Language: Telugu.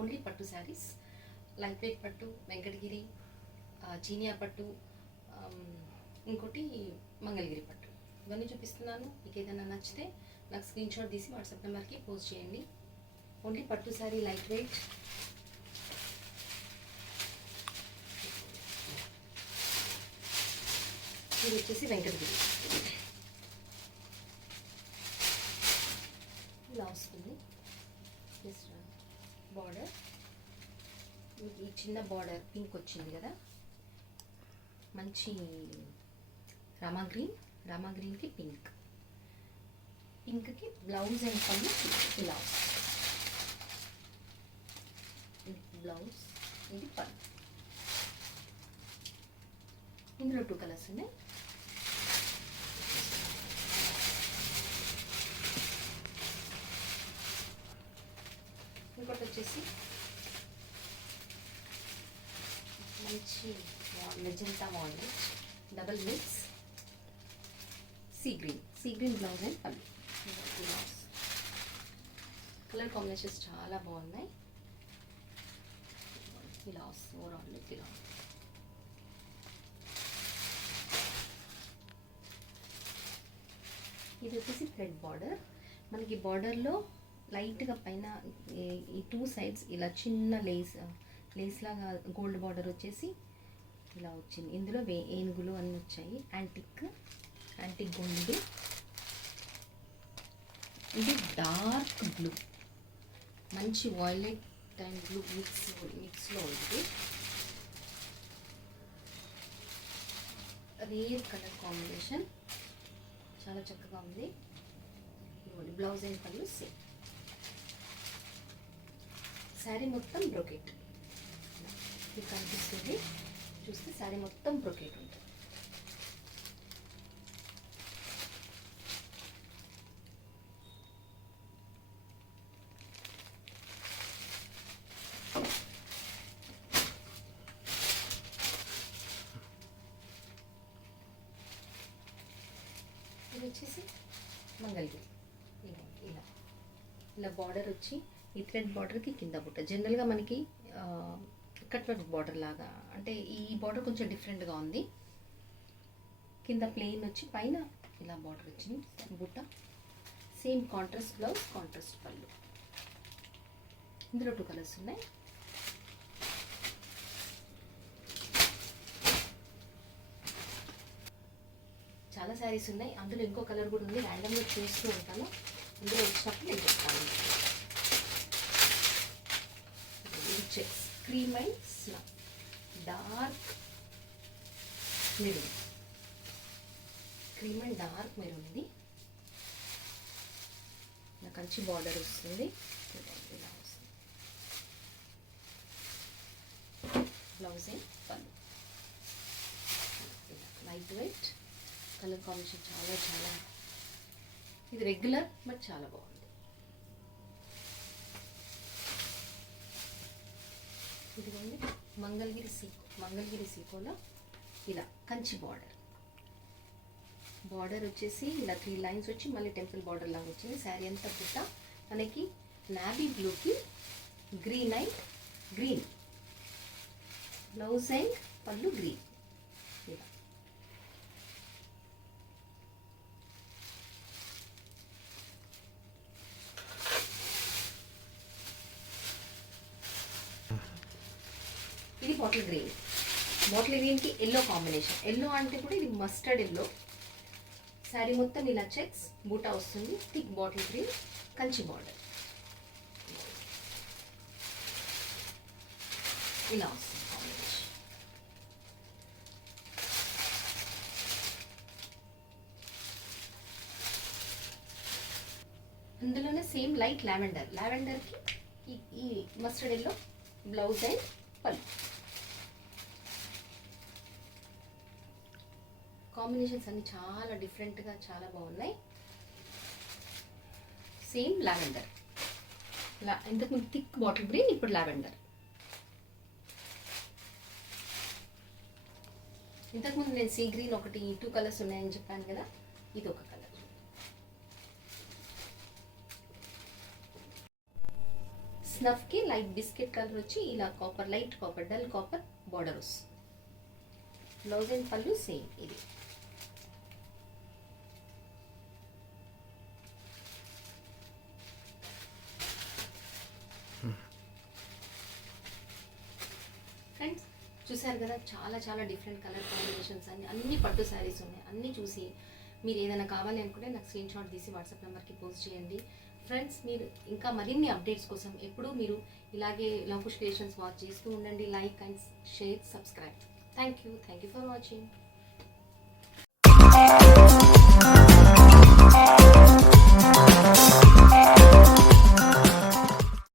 ఓన్లీ పట్టు శారీస్, లైట్ వెయిట్ పట్టు, వెంకటగిరి, చీనియా పట్టు, ఇంకోటి మంగళగిరి పట్టు, ఇవన్నీ చూపిస్తున్నాను. మీకు ఏదైనా నచ్చితే నాకు స్క్రీన్ షాట్ తీసి వాట్సాప్ నెంబర్కి పోస్ట్ చేయండి. ఓన్లీ పట్టు శారీ, లైట్ వెయిట్. ఇది వచ్చేసి వెంకటగిరి, ఇలా వస్తుంది. బార్డర్ ఈ చిన్న బార్డర్ పింక్ వచ్చింది కదా, మంచి రామా గ్రీన్కి పింక్కి బ్లౌజ్ అండ్ పళ్ళు ఇలా వస్తుంది. ఇది బ్లౌజ్, ఇది పళ్ళు. ఇందులో 2 కలర్స్ ఉన్నాయి. ఇంకోటి వచ్చేసి మంచి magenta walnut, double mix, sea green blouse and పళ్ళు. కలర్ కాంబినేషన్స్ చాలా బాగున్నాయి. ఇలా వస్తుంది ఓవరాల్ లుక్. ఇలా ఇది వచ్చేసి థ్రెడ్ బార్డర్. మనకి బార్డర్లో లైట్గా పైన ఈ 2 సైడ్స్ ఇలా చిన్న లేస్ లాగా గోల్డ్ బార్డర్ వచ్చేసి ఇలా వచ్చింది. ఇందులో ఏనుగులు అన్నీ వచ్చాయి. Antique gold. ఇది డార్క్ బ్లూ, మంచి వాయిలెట్ అండ్ బ్లూ మిక్స్లో ఉంటుంది. రేర్ కలర్ కాంబినేషన్, చాలా చక్కగా ఉంది. బ్లౌజ్ అండ్ పళ్ళు సేమ్. శారీ మొత్తం బ్రోకెట్ ఇది కనిపిస్తుంది. చూస్తే శారీ మొత్తం బ్రోకెట్ ఉంటుంది. ఇది వచ్చేసి మంగళగిరి. ఇలా బార్డర్ వచ్చి ఈ థ్రెడ్ బార్డర్కి కింద బుట్ట. జనరల్గా మనకి కట్ వర్క్ బార్డర్ లాగా, అంటే ఈ బార్డర్ కొంచెం డిఫరెంట్గా ఉంది. కింద ప్లెయిన్ వచ్చి పైన ఇలా బార్డర్ వచ్చింది బుట్ట. సేమ్ కాంట్రాస్ట్ బ్లౌజ్, కాంట్రాస్ట్ పళ్ళు. ఇందులో 2 కలర్స్ ఉన్నాయి. చాలా శారీస్ ఉన్నాయి. అందులో ఇంకో కలర్ కూడా ఉంది. ర్యాండమ్గా చూస్తూ ఉంటాను. ఇందులో వచ్చినప్పుడు నేను చెప్తాను. Checks, cream and snuff, dark maroon, ఇది నాకు కంచి బార్డర్ వస్తుంది. ఇలా వస్తుంది బ్లౌజ్ అండ్ పళ్ళు. లైట్ వెయిట్ కలర్ కాంబినేషన్ చాలా ఇది రెగ్యులర్ బట్ చాలా బాగుంది. ఇదిగోండి మంగళగిరి సీకోలో ఇలా కంచి బార్డర్ వచ్చేసి ఇలా 3 లైన్స్ వచ్చి మళ్ళీ టెంపుల్ బార్డర్ లాగా వచ్చింది. శారీ అంతా పుట్ట మనకి నావీ బ్లూకి గ్రీన్ బ్లౌజ్ అండ్ పళ్ళు గ్రీన్. ఇలా ఇది బాటిల్ గ్రీన్కి ఎల్లో కాంబినేషన్. ఎల్లో అంటే కూడా ఇది మస్టర్డ్ ఎల్లో. శారీ మొత్తం ఇలా చెక్స్ బూటా వస్తుంది. Thick bottle green, Kanchi border ఇలా వస్తుంది కాంబినేషన్. ఇందులోనే సేమ్ లైట్ లావెండర్కి ఈ మస్టర్డ్ ఎల్లో బ్లౌజ్ అండ్ పళ్ళు. కాంబినేషన్స్ అన్ని చాలా డిఫరెంట్గా చాలా బాగున్నాయి. సేమ్ లావెండర్, ఇంతకుముందు థిక్ బాటిల్ గ్రీన్, ఇప్పుడు లావెండర్. ఇంతకుముందు నేను సీ గ్రీన్ ఒకటి 2 కలర్స్ ఉన్నాయని చెప్పాను కదా, ఇది ఒక కలర్. స్నఫ్కి లైట్ బిస్కెట్ కలర్ వచ్చి ఇలా copper, light copper, dull copper border వస్తుంది. బ్లౌజ్ అండ్ పళ్ళు సేమ్ ఇది. ఫ్రెండ్స్ చూసారు కదా, చాలా చాలా డిఫరెంట్ కలర్ కాంబినేషన్స్ అన్ని పట్టు శారీస్ ఉన్నాయి. అన్నీ చూసి మీరు ఏదైనా కావాలి అనుకుంటే నాకు స్క్రీన్ షాట్ తీసి వాట్సాప్ నెంబర్కి పోస్ట్ చేయండి. ఫ్రెండ్స్ మీరు ఇంకా మరిన్ని అప్డేట్స్ కోసం ఎప్పుడూ మీరు ఇలాగే లవ్ కుష్ క్రియేషన్స్ వాచ్ చేస్తూ ఉండండి. Like and share, subscribe. Thank you for watching.